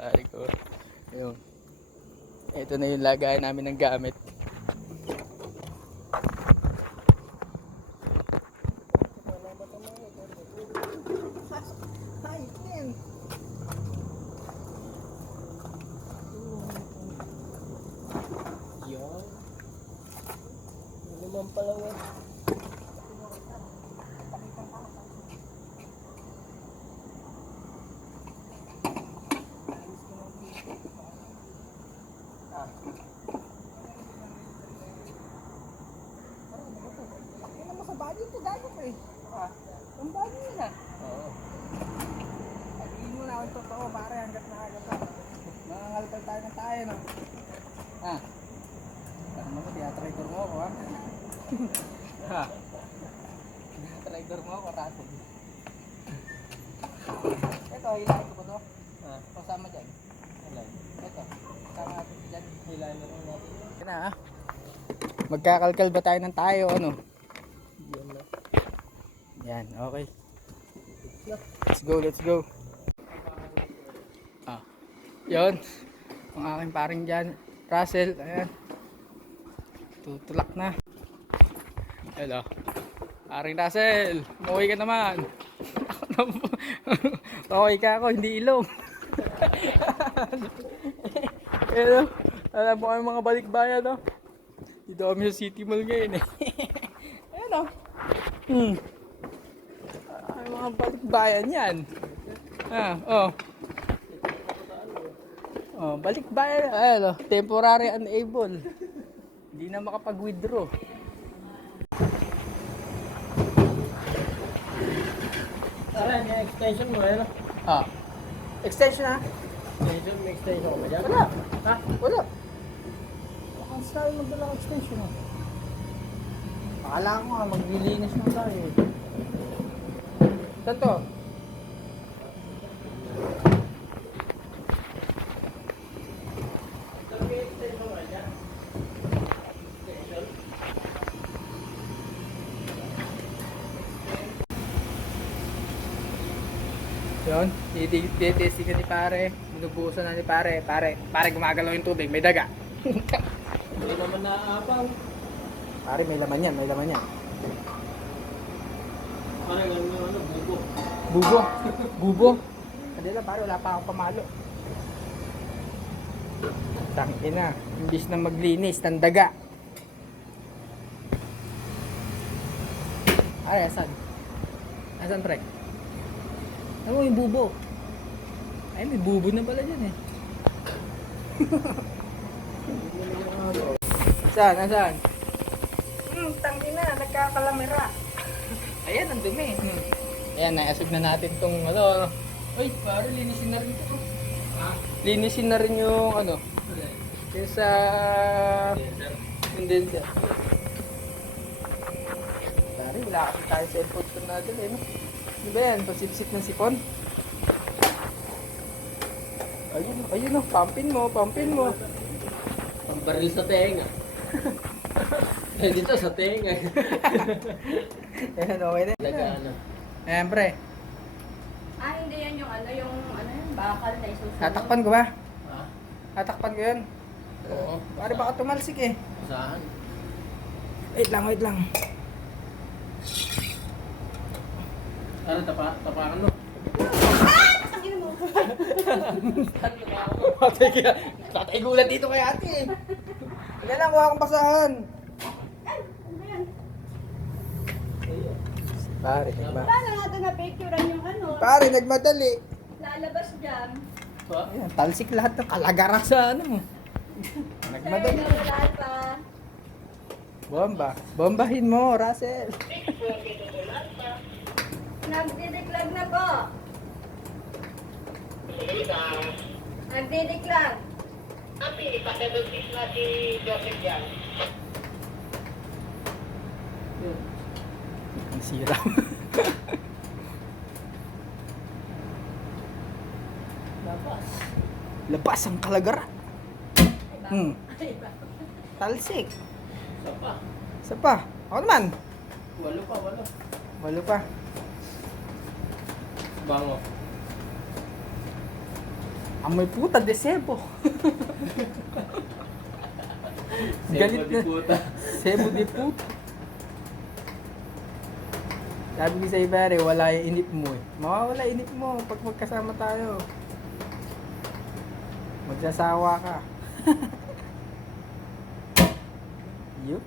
Pare ko. Yun. Ito na yung lagayan namin ng gamit. Yan. Naman pala nga. Body ito dahil ko eh. Ang body nila. Oo. Pag-iin mo na ako totoo pare hanggat nakagata. Nangangalpal tayo ng tayo no. Ano mo, tiyatraktor mo ako ha? Tiyatraktor mo ako kasi. Ito, hilahin ko ba ito? Kasama dyan. Ito, kasama natin dyan. Hilahin na rin natin. Yan na ha. Magkakalkal ba tayo ng tayo ano? Yan, okay. Let's go. Yun. Ang aking paring dyan. Russell, ayan. Tutulak na. Hello. Paring Russell, umuwi ka naman. Okay ka ako, hindi ilong. Hello. Alam mo kami mga balikbayan, no? Dito kami sa City Mall ngayon, eh. Ayan, no? Ay, mga balikbayan yan. Balikbayan. Ayan, temporary unable. Hindi na makapag-withdraw. Ayan, yung extension mo, ano? Extension ha? May extension mo dyan? Wala. Ha? Wala. Ang style magdala ng extension ha? Akala ko nga, maglilinis mo tayo eh. Saan to? Yun, titesting ka ni pare. Binubuhusan na ni pare. Pare gumagalaw yung tubig, may daga. Hindi naman naaapang. Pare, may laman yan. Parang ano, Bubo. Kadila pare, wala pa akong pamalo. Tangina, imbis na maglinis, tandaga. Pare, asan? Asan pre? Ano yung bubo? Ay, may bubo na pala dyan eh. Saan? Tangina, nagkakalamera. Ayan, ang dumi. Ayan, naasog na natin tong ano. Uy, pare, linisin na rin ito. Linisin na rin yung ano. Yung sa condenser. Pare, wala kasi tayo sa airport natin eh, no? Ano ba yan? Pasipsip ng sipon? Ayun o, pumpin mo. Ang baril sa tenga. Eh, dito sa tenga. Ayan, okay na. Ano? Ayan, pre. Hindi yan yung yung bakal na isusunod. Tatakpan ko ba? Ha? Tatakpan ko yun. Oo. Pare, baka tumalsik eh. Saan? Wait lang. Ano, tapakan mo? Tangin mo. Patay gulat dito kay ate eh. Hindi lang, kuha akong basahan. Ano yan? Pare, Paano natin na-picturean yung Pare, nagmadali. lalabas dyan? Ayan, talsik lahat ng kalagara sa ano mo. Nagmadali. Sir, nawala pa. Bombahin mo, Russell. Nagdidiklag na po. Nagdidiklag. Tapi, ipakadagis na si Joseph yan. Ang sira. Labas ang kalagara. Talsik. Isa pa. Ako naman. Walo pa. Bango. Amoy puta, desebo. Galit na. Puta. Sebo de puta. Sabi ko sa iba, wala yung inip mo eh. Mawawala inip mo pag magkasama tayo. Magsasawa ka. Yup.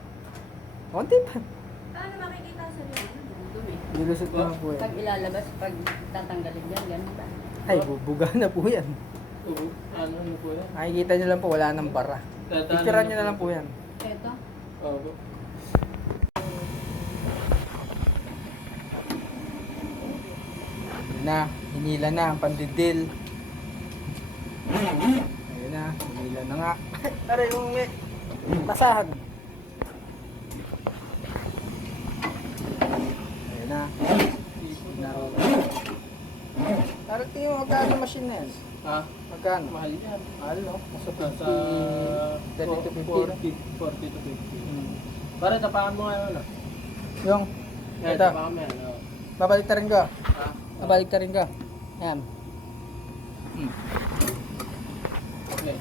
Konti pa. Paano makikita sa iyo? Dumi. Nilusot lang po Pag yan. ilalabas, pag tatanggalin yan, ganun ba? Ay, bubuga na po yan. Oo. Ano po yan? Makikita nyo lang po, wala nang bara. Picturean nyo na lang po yan. Ito? Oo. Yun na, hinila na ang pandidil. Ayun na, hinila na nga. Aray, yung may basahan. Ayun na. Parang tingin mo, magkano machine na yan? Ha? Magkano? Mahal yan. Mahal, no? Nasa Nasa 30 to 50. 40 to 50. Hmm. Para tapakan mo ngayon. Yung, Yan, ito, tapakan mo yan. oo. babalik ta rin ka. Ha? Babalik ta rin ka. Ayan. Okay.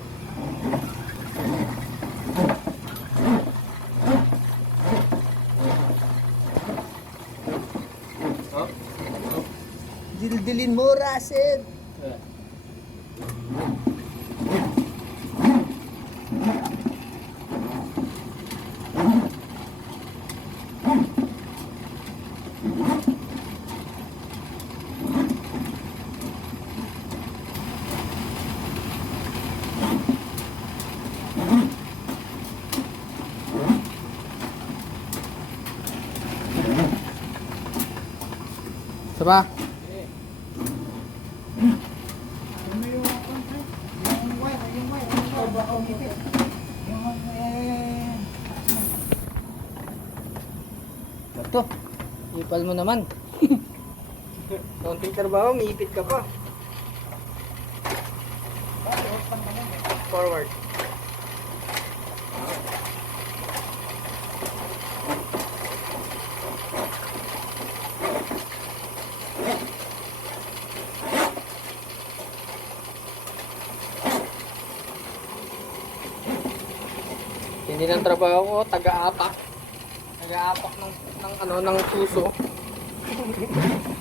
Oh? Dildilin mo, Rasid! Yeah. Saba? Ito, ipal mo naman. Konting trabaho, miipit ka pa. Forward. Hindi ng trabaho ko, taga-apak. Taga-apak ng puso.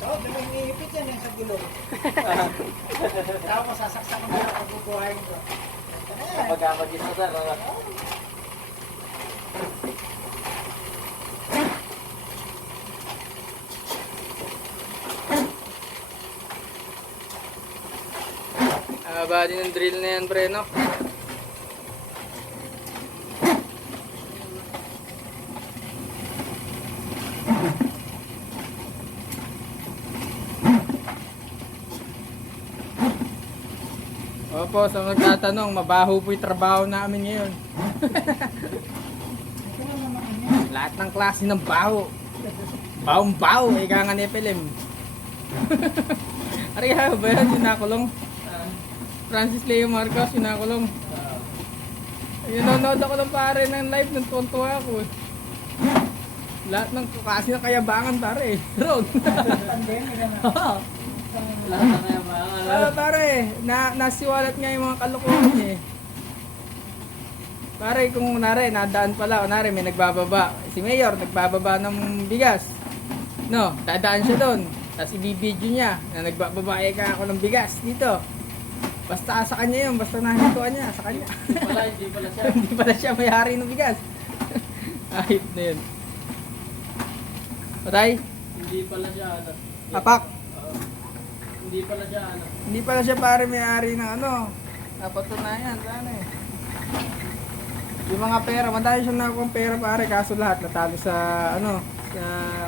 Oo, nangingipit yan sa gulong. Tapos sasaksak mo na ang bubuhayin ko. Pagkakagis na sir. Haba din ng drill na yan, pre, no? Opo, sa magtatanong, mabaho po yung trabaho namin ngayon. Lahat ng klase ng baho. Bahong-baho, ika nga ni Pelem. Ariya ba yan, sinakulong? Francis Leo Marcos, sinakulong. Nanonood ako ng pare ng live, ng tonto ako. Lahat ng klase ng kayabangan, pare. Road. Lahat na kaya ba? Pare, nasiwalat nga yung mga kalokohan niya eh. Pare, kung nare, nadaan pala, o nare, may nagbababa. Si Mayor, nagbababa ng bigas. No, dadaan siya doon. Tapos ibibidyo niya na nagbababae ka ako ng bigas dito. Basta sa kanya yun, basta nahituan niya sa kanya. Hindi pala siya. Hindi pala siya may-hari ng bigas. Ayop na yun. Patay? Hindi pala siya. Apak? Hindi pala siya. Hindi pala siya pare may-ari ng ano. Napatunayan, sana eh. Yung mga pera, madami siya nakuha ng pera pare, kaso lahat natalo sa ano, sa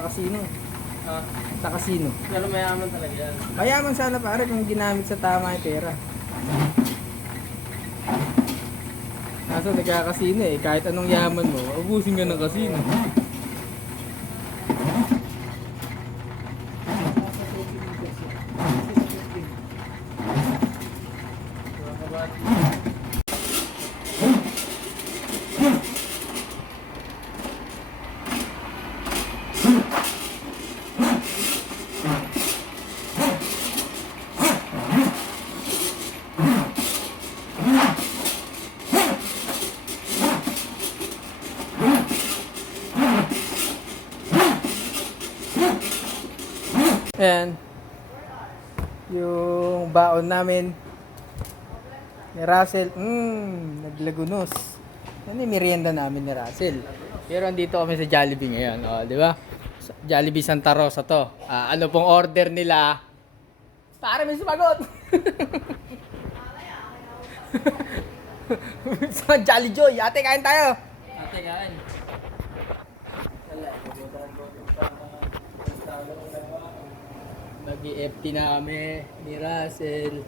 casino. Sa casino. Pero mayaman talaga yan. Mayaman sana pare kung ginamit sa tama yung pera. Kaso nagka-casino eh, kahit anong yaman mo, ubusin ka ng casino. Ayan. Yung baon namin ni Russell. Naglagunos. Yan yung merienda namin ni Russell. Pero andito kami sa Jollibee ngayon. O, di ba? Jollibee Santa Rosa to. Ano pong order nila? Para may sumagot. Sa Jolly Joy. Ate, kain tayo. Ate, kain. Nag-FT na kami ni Russell.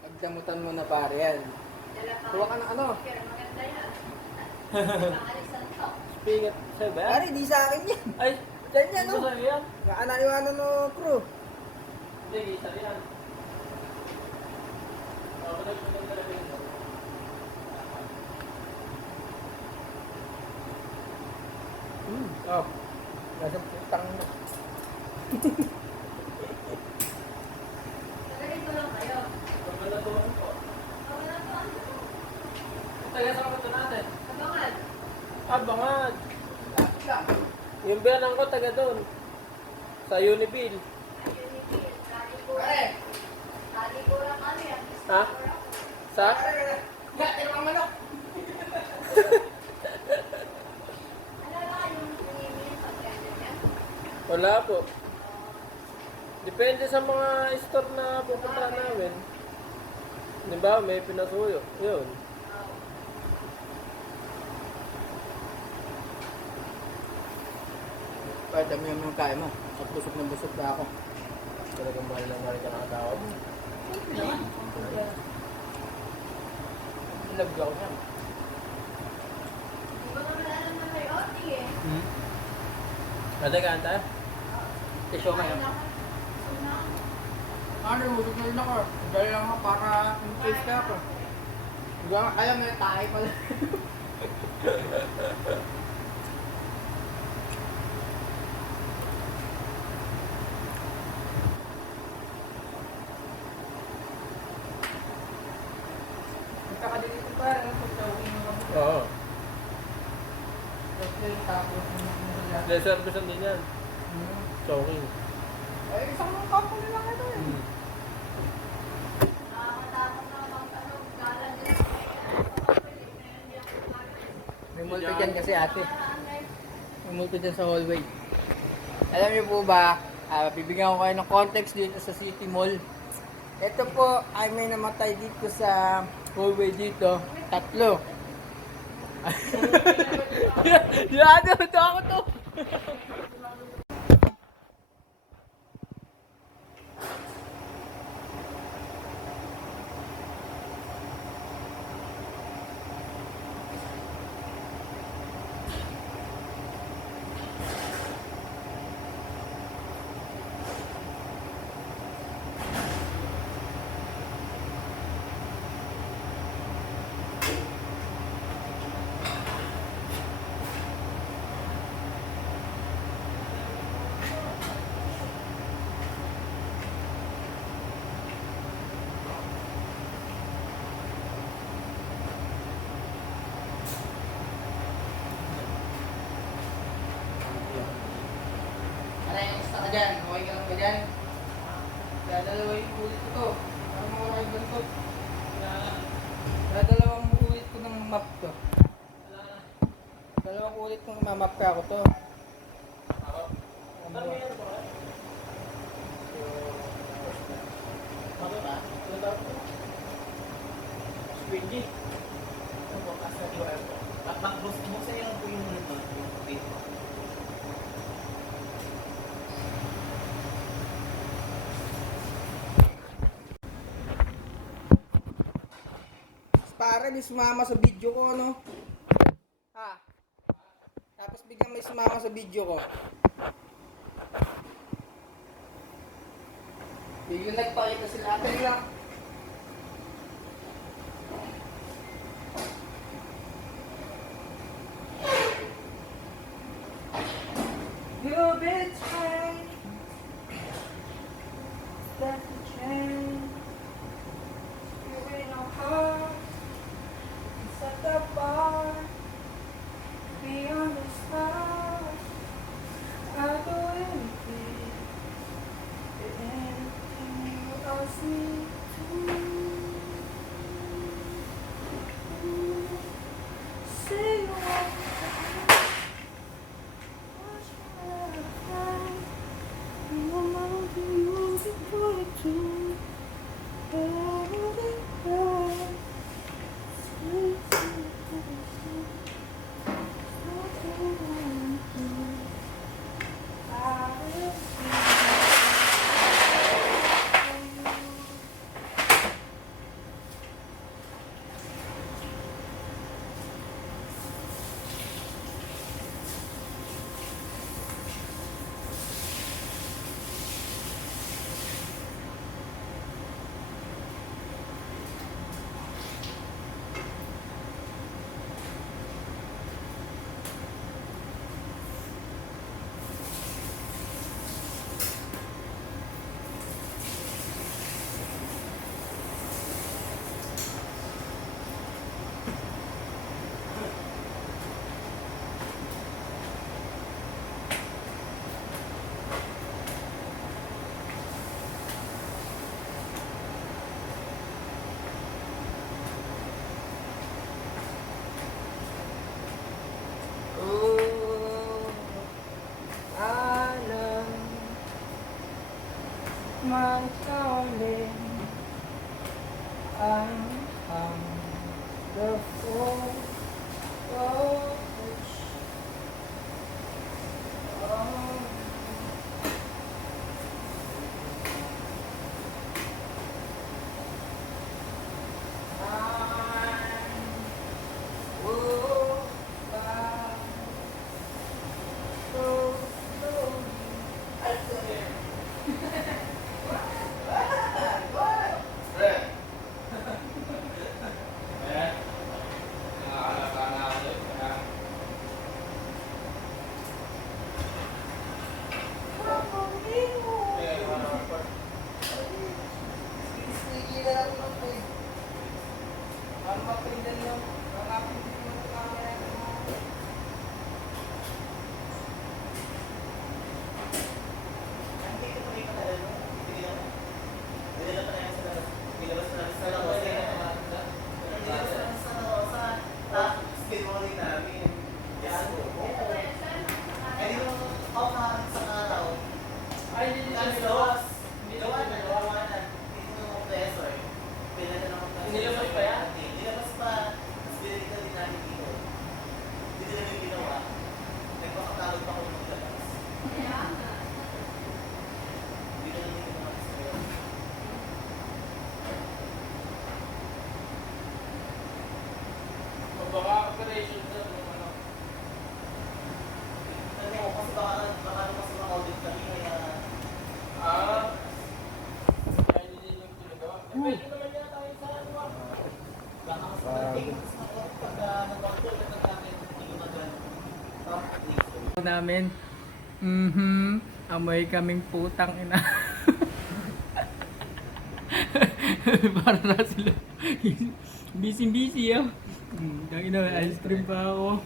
Pagdamutan mo na pare yan. Tuwa ka ng ano? Maganda yan. Spigot sa'yo ba yan? Pare, di sa akin yan. Ay, Yan yan, ano no? sa'yo yan? Naiwanan no, crew. Hindi, sa'yo yan. Balik talaga yun. Oh. Nasa putang na. Tagayin ko lang kayo. Pagkalatuan po. Pagkalatuan ko. Taga saan ko ito natin? Abangan. Abangan. Yung biyanan ko taga doon. Sa Unibil. Ayun ni Bill. Talikuran ano yan? Ha? Sa? Gatin ang manok. Ano ba yung pinili sa pwede niya? Wala po. Depende sa mga store na pupunta namin. Di ba? May pinasuyo. Yun. Pwede dami yung kain mo. At busog na busog na ako. Talagang mahal na mahal ka nakatawag. Love ako yan. Hindi ko naman alam na may OT eh. Ada ka anta? Tisyo kayo. Ano, busog na rin ako. Dahil lang ako para in-case ka ako. Alam mo yung tayo pala. Nagkakadilito pa rin. Oo. Tapos May service din yan. Choking. ay, isang company lang ito eh. Nakakatakot na magtanong. Galan din sa May multo dyan kasi ate. May multo dyan sa hallway. Alam niyo po ba, bibigyan ko kayo ng context dito sa City Mall. Ito po ay may namatay dito sa hallway dito. 3. Yan, ito ako to. Ano yung gusto ka dyan? Okay ka lang ba dyan? Dadalawin ulit ko to. Para mawala yung gantot. Dadalawang ulit ko ng map to. Dalawang ulit kong mamap ka ako to. Swingy. Para may sumama sa video ko, ano? Ha? Tapos biglang may sumama sa video ko. Biglang nagpakita sila. Ate lang. You'll be trained. That's the chain. You ain't no heart. my darling, I'm the fool of which Baka operation sa ano. Kasi baka mas ma-audit kami kaya Kaya hindi yung ginagawa. Pwede naman niya tayo sa ano. baka mas ma-audit pagka nag-doctor na natin hindi gumagano. namin. Amoy kaming putang ina. Para na sila. Busy ah. Tangina, ice cream pa ako.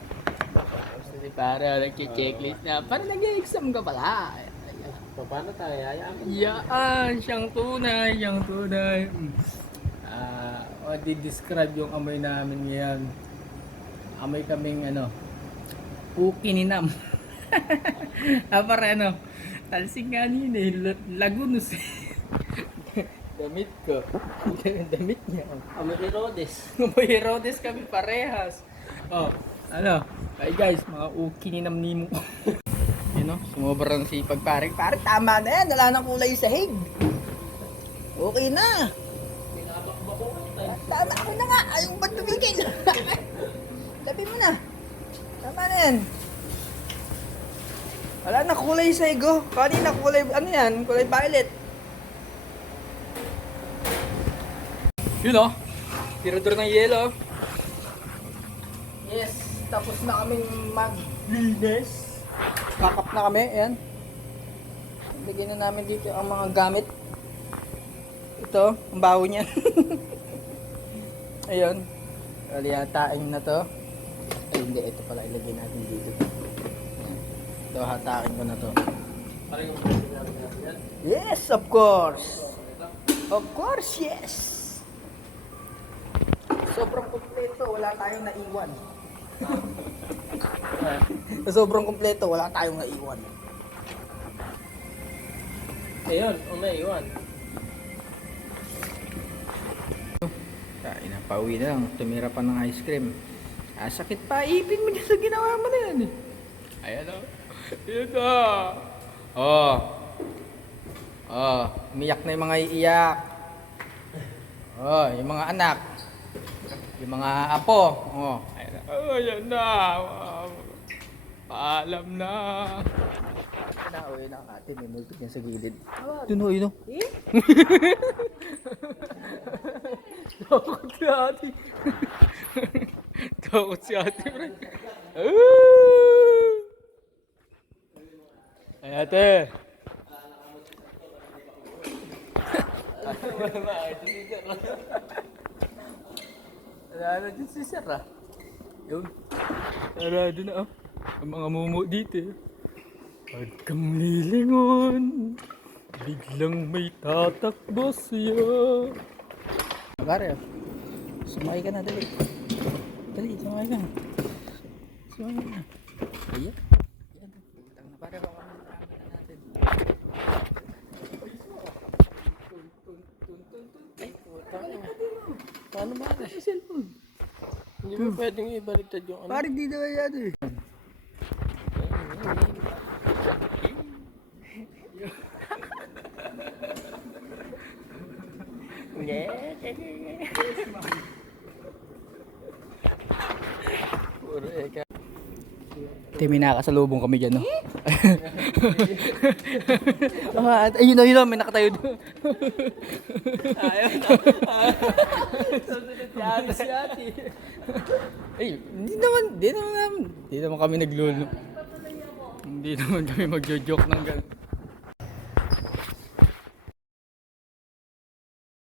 Kasi para nag-checklist na. Para nag-exam ka pala. Paano tayo? Hayaan mo. Yaan, siyang tunay, siyang tunay. Di-describe yung amoy namin ngayon. Amoy kaming ukininam. Para talsing kanina lagunos. Damit ko. Damit niya. Amoy Herodes. Amoy Herodes kami parehas. Ay guys, mga ukininam nimo. Sumobrang sipag paring. Paring tama na yan, wala nang kulay sa hig. Okay na. Tama ako na nga, ayaw ba tumigil? Sabi mo na. Tama na yan. Wala na kulay sa hig oh. Kanina kulay, kulay violet. Yun oh. Tirador ng yelo. Yes, tapos na kaming maglinis. Kakap na kami, ayan. Bigyan na namin dito ang mga gamit. Ito, ang baho niyan. Ayun. Hatakin na to. Ay, hindi. Ito pala ilagay natin dito. Ayan. Ito, hatakin ko na to. Yes, of course. Of course, yes. Sobrang kompleto, wala tayong naiwan. Sobrang kompleto, wala tayong naiwan. Ayun, naiwan. Kain na, pauwi na lang. Tumira pa ng ice cream. Sakit pa, ipin mo dyan sa ginawa mo na yan. Ayan o. Ayan o. Umiyak na yung mga iiyak. Yung mga anak. Yung mga apo. Ayan na. Paalam na. Uwi na ang atin. Minulpit niya sa gilid. Tunoy no. Takot si ate. Takot si ate. Ay ate. Ano din si Sir ah. Yun. Sarado na oh. Ang mga mumo dito eh. Huwag kang lilingon. Biglang may tatakbo siya. Pare, sumakay ka na, dali. Dali, sumakay ka na. Sumakay ka na. Ayan. Ayan. Pare, baka natin. Pwedeng ibaliktad yung ano. Parang di naman yan eh. Puro eka. May nakasalubong kami dyan, no? Ayun na, may nakatayo doon. Ayaw na. Susunod si ate si ate. Ay, hindi naman kami naglolo. Hindi naman kami magjo-joke ng gano'n.